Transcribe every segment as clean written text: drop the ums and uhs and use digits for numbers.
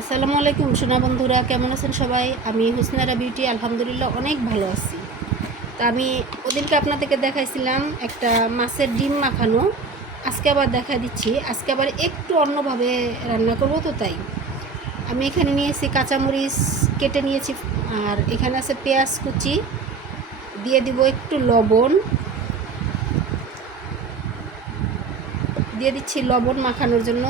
আসসালামু আলাইকুম সোনা বন্ধুরা, কেমন আছেন সবাই? আমি হুসনারা বিউটি আলহামদুলিল্লাহ অনেক ভালো আছি। তা আমি ওদিনকে আপনাদেরকে দেখাইছিলাম একটা মাছের ডিম মাখানো। আজকে আবার দেখা দিচ্ছি, আজকে আবার একটু অন্যভাবে রান্না করবো। তো তাই আমি এখানে নিয়েছি কাঁচামরিচ কেটে নিয়েছি, আর এখানে আছে পেঁয়াজ কুচি, দিয়ে দিব একটু লবণ, দিয়ে দিচ্ছি লবণ মাখানোর জন্য,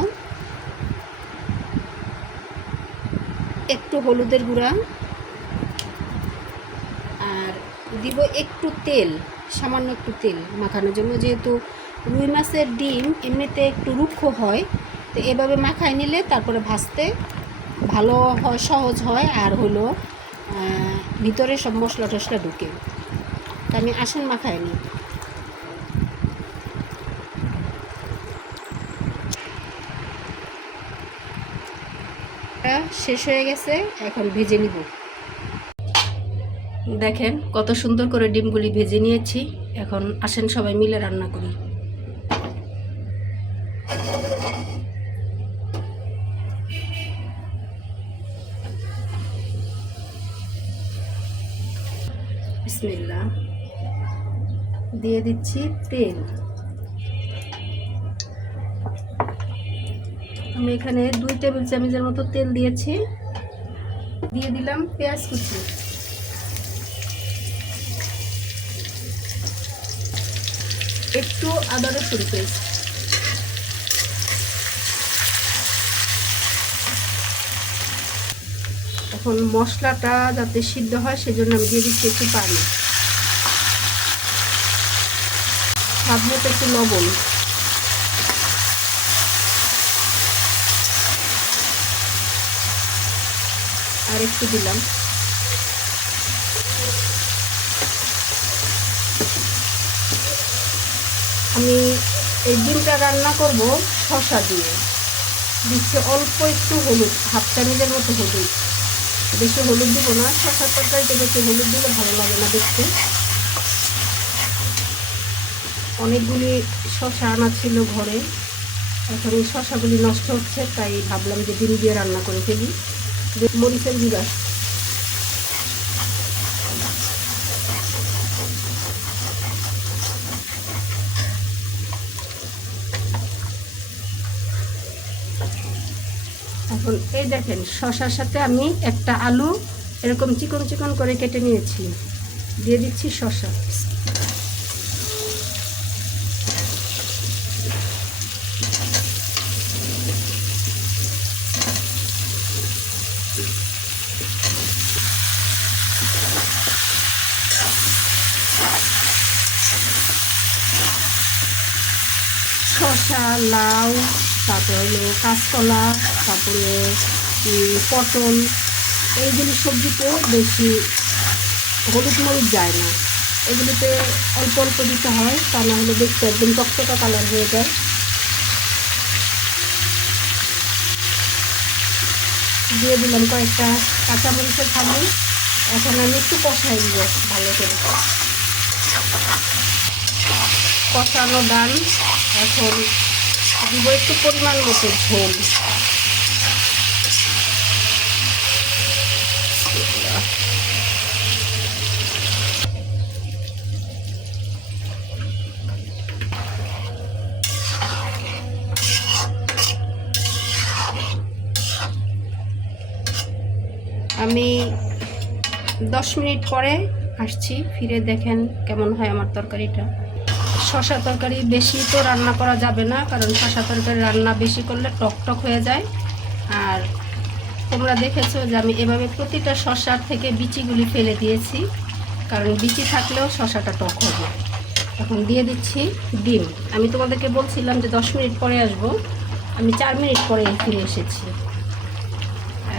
একটু হলুদের গুঁড়া, আর দিব একটু তেল, সামান্য একটু তেল মাখানোর জন্য। যেহেতু রুই মাছের ডিম এমনিতে একটু রুক্ষ হয়, তো এভাবে মাখায় নিলে তারপরে ভাজতে ভালো হয়, সহজ হয়, আর হলো ভিতরে সব মশলা টশলা ঢুকে। তা আমি আসুন মাখায় নিই। শেষ হয়ে গেছে, এখন ভেজে নিব। দেখেন কত সুন্দর করে ডিমগুলি ভেজে নিয়েছি। এখন আসেন সবাই মিলে রান্না করি। বিসমিল্লাহ, দিয়ে দিচ্ছি তেল। আমি এখানে 2 টেবিল চামচের মতো তেল দিয়েছি। দিয়ে দিলাম পেঁয়াজ কুচি, একটু আদা রসুন পেস্ট, এখন মশলাটা যাতে সিদ্ধ হয় সেজন্য আমি দিয়ে দিচ্ছি একটু পানি, স্বাদ মতো একটু লবণ, আর একটু দিলাম। আমি এই ডিমটা রান্না করব শসা দিয়ে। দিচ্ছি অল্প একটু হলুদ, হাফ চামচের মতো হলুদ, বেশি হলুদ দিব না, শসার তরকারিতে বেশি হলুদ দিলে ভালো লাগে না দেখতে। অনেকগুলি শসা আনা ছিল ঘরে, এখন এই শসাগুলি নষ্ট হচ্ছে, তাই ভাবলাম যে ডিম দিয়ে রান্না করে ফেলি। মরিচের গুঁড়া, এখন এই দেখেন শসার সাথে আমি একটা আলু এরকম চিকন চিকন করে কেটে নিয়েছি, দিয়ে দিচ্ছি শসা। শসা, লাউ, তারপর হলো কাঁচকলা, তারপরে পটল, এইগুলি সবজিতে বেশি হলুদ মরিচ যায় না, এগুলিতে অল্প অল্প দিতে হয়, তা না হলে দেখতে একদম টকটকা কালার হয়ে যায়। দিয়ে দিলাম কয়েকটা কাঁচামরিচের ফালি। এখন আমি একটু কষাই দিব ভালো করে, কষানো ডাল। এখন দিব একটু পরিমাণ মতো ঝোল, আমি 10 মিনিট পরে আসছি, ফিরে দেখেন কেমন হয় আমার তরকারিটা। শসা তরকারি বেশি তো রান্না করা যাবে না, কারণ শসা তরকারি রান্না বেশি করলে টক টক হয়ে যায়। আর তোমরা দেখেছো যে আমি এভাবে প্রতিটা শসার থেকে বিচিগুলি ফেলে দিয়েছি, কারণ বিচি থাকলেও শসাটা টক হবে। এখন দিয়ে দিচ্ছি ডিম। আমি তোমাদেরকে বলছিলাম যে 10 মিনিট পরে আসবো, আমি 4 মিনিট পরে ফিরে এসেছি।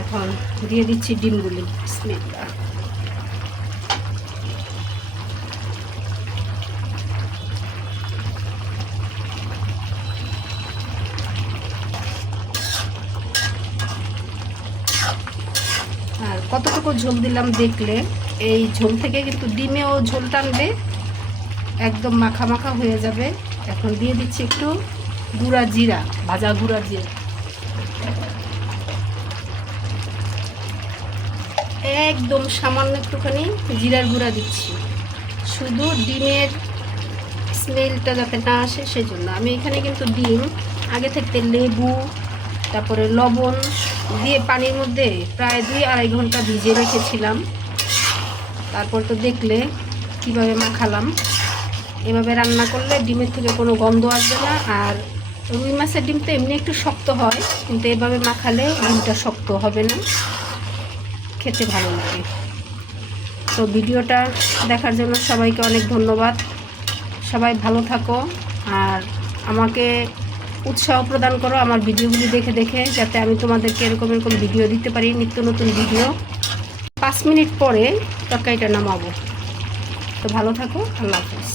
এখন দিয়ে দিচ্ছি ডিমগুলি। বিসমিল্লাহ, আর কতটুকু ঝোল দিলাম দেখলে, এই ঝোল থেকে কিন্তু ডিমেও ঝোল টানবে, একদম মাখা মাখা হয়ে যাবে। এখন দিয়ে দিচ্ছি একটু গুঁড়া জিরা, ভাজা গুঁড়া জিরা, একদম সামান্য একটুখানি জিরার গুঁড়া দিচ্ছি, শুধু ডিমের স্মেলটা যাতে না আসে সেজন্য। আমি এখানে কিন্তু ডিম আগে থেকে লেবু তারপরে লবণ দিয়ে পানির মধ্যে প্রায় 2-2.5 ঘন্টা ভিজিয়ে রেখেছিলাম। তারপর তো দেখলে কিভাবে মাখালাম। এভাবে রান্না করলে ডিমের থেকে কোনো গন্ধ আসবে না। আর রুই মাছের ডিম তো এমনি একটু শক্ত হয়, কিন্তু এভাবে মাখালে ডিমটা শক্ত হবে না, খেতে ভালো লাগে। তো ভিডিওটা দেখার জন্য সবাইকে অনেক ধন্যবাদ। সবাই ভালো থাকো আর আমাকে উৎসাহ প্রদান করো আমার ভিডিওগুলি দেখে দেখে, যাতে আমি তোমাদেরকে এরকম ভিডিও দিতে পারি, নিত্য নতুন ভিডিও। 5 মিনিট পরে তরকারিটা নামাবো। তো ভালো থাকো, আল্লাহ হাফেজ।